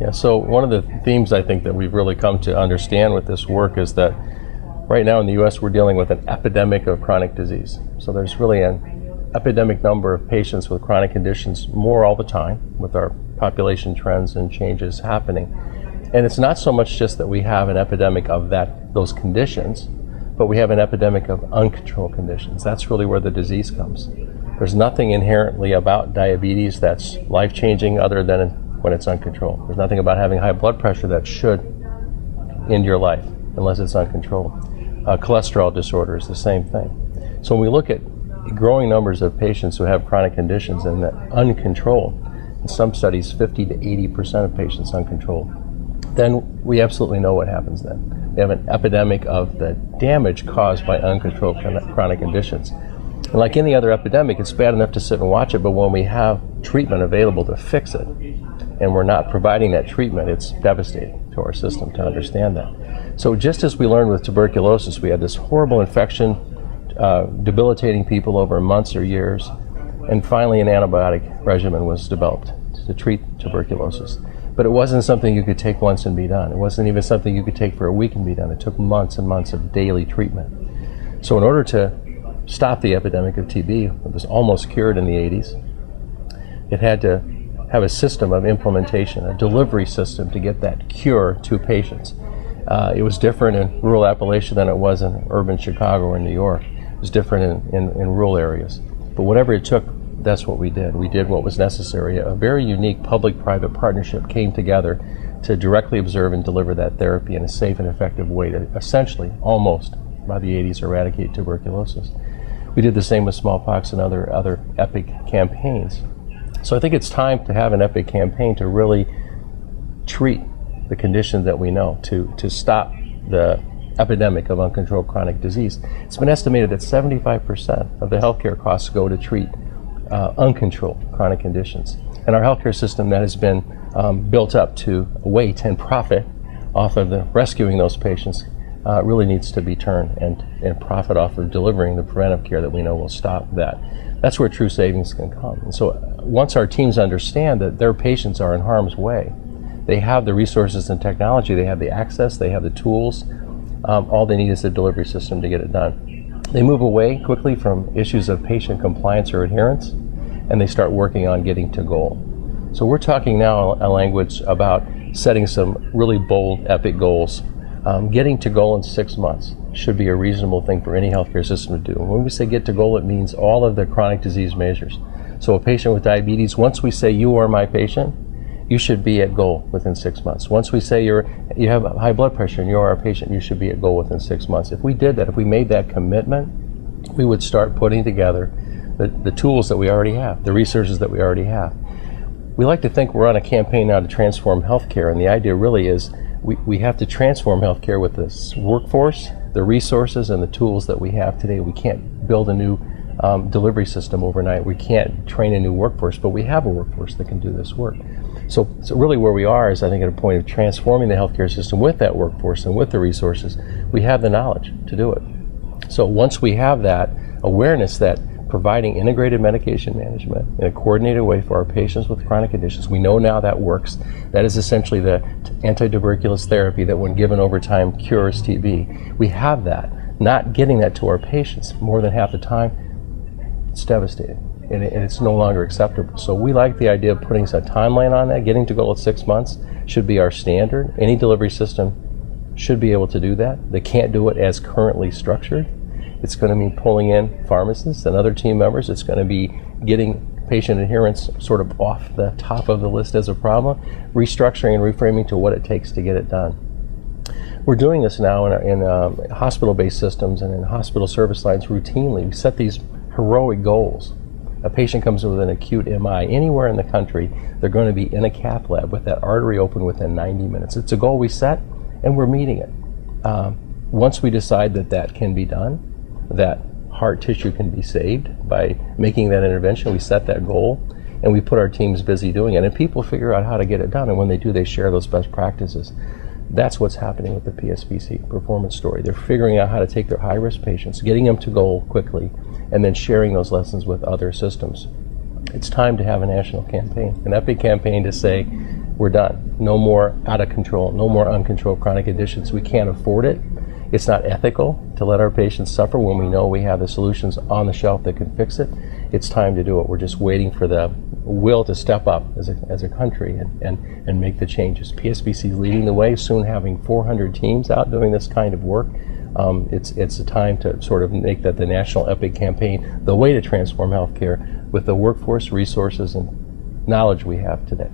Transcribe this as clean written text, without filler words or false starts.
Yeah, so one of the themes I think that we've really come to understand with this work is that right now in the U.S. we're dealing with an epidemic of chronic disease. So there's really an epidemic number of patients with chronic conditions more all the time with our population trends and changes happening. And it's not so much just that we have an epidemic of those conditions, but we have an epidemic of uncontrolled conditions. That's really where the disease comes. There's nothing inherently about diabetes that's life-changing other than when it's uncontrolled. There's nothing about having high blood pressure that should end your life unless it's uncontrolled. Cholesterol disorder is the same thing. So when we look at growing numbers of patients who have chronic conditions and that uncontrolled, in some studies 50 to 80% of patients uncontrolled, then we absolutely know what happens then. We have an epidemic of the damage caused by uncontrolled chronic conditions. And like any other epidemic, it's bad enough to sit and watch it, but when we have treatment available to fix it, and we're not providing that treatment, it's devastating to our system to understand that. So just as we learned with tuberculosis, we had this horrible infection, debilitating people over months or years, and finally an antibiotic regimen was developed to treat tuberculosis. But it wasn't something you could take once and be done. It wasn't even something you could take for a week and be done. It took months and months of daily treatment. So in order to stop the epidemic of TB, it was almost cured in the 80s, it had to have a system of implementation, a delivery system to get that cure to patients. It was different in rural Appalachia than it was in urban Chicago or New York. It was different in rural areas. But whatever it took, that's what we did. We did what was necessary. A very unique public-private partnership came together to directly observe and deliver that therapy in a safe and effective way to essentially, almost, by the 80s, eradicate tuberculosis. We did the same with smallpox and other EPIC campaigns. So I think it's time to have an EPIC campaign to really treat the conditions that we know, to stop the epidemic of uncontrolled chronic disease. It's been estimated that 75% of the healthcare costs go to treat uncontrolled chronic conditions. And our healthcare system that has been built up to wait and profit off of rescuing those patients really needs to be turned and profit off of delivering the preventive care that we know will stop that. That's where true savings can come. And so once our teams understand that their patients are in harm's way, they have the resources and technology, they have the access, they have the tools, all they need is a delivery system to get it done. They move away quickly from issues of patient compliance or adherence, and they start working on getting to goal. So we're talking now a language about setting some really bold, epic goals. Getting to goal in 6 months should be a reasonable thing for any healthcare system to do. When we say get to goal, it means all of the chronic disease measures. So a patient with diabetes, once we say you are my patient, you should be at goal within 6 months. Once we say you have high blood pressure and you are our patient, you should be at goal within 6 months. If we did that, if we made that commitment, we would start putting together the tools that we already have, the resources that we already have. We like to think we're on a campaign now to transform healthcare, and the idea really is we have to transform healthcare with this workforce, the resources, and the tools that we have today. We can't build a new delivery system overnight. We can't train a new workforce, but we have a workforce that can do this work. So really where we are is, I think, at a point of transforming the healthcare system with that workforce and with the resources. We have the knowledge to do it. So once we have that awareness that providing integrated medication management in a coordinated way for our patients with chronic conditions, we know now that works. That is essentially the antituberculous therapy that, when given over time, cures TB. We have that. Not getting that to our patients more than half the time, it's devastating. And it's no longer acceptable. So we like the idea of putting a timeline on that. Getting to goal at 6 months should be our standard. Any delivery system should be able to do that. They can't do it as currently structured. It's going to mean pulling in pharmacists and other team members. It's going to be getting patient adherence sort of off the top of the list as a problem, restructuring and reframing to what it takes to get it done. We're doing this now in hospital-based systems and in hospital service lines routinely. We set these heroic goals. A patient comes in with an acute MI anywhere in the country, they're going to be in a cath lab with that artery open within 90 minutes. It's a goal we set, and we're meeting it. Once we decide that that can be done, that heart tissue can be saved by making that intervention, we set that goal, and we put our teams busy doing it. And people figure out how to get it done, and when they do, they share those best practices. That's what's happening with the PSPC performance story. They're figuring out how to take their high-risk patients, getting them to goal quickly, and then sharing those lessons with other systems. It's time to have a national campaign, an EPIC campaign to say, we're done. No more out of control, no more uncontrolled chronic conditions. We can't afford it. It's not ethical to let our patients suffer when we know we have the solutions on the shelf that can fix it. It's time to do it. We're just waiting for the will to step up as a country and make the changes. PSBC is leading the way, soon having 400 teams out doing this kind of work. It's a time to sort of make that the National EPIC campaign the way to transform healthcare with the workforce, resources, and knowledge we have today.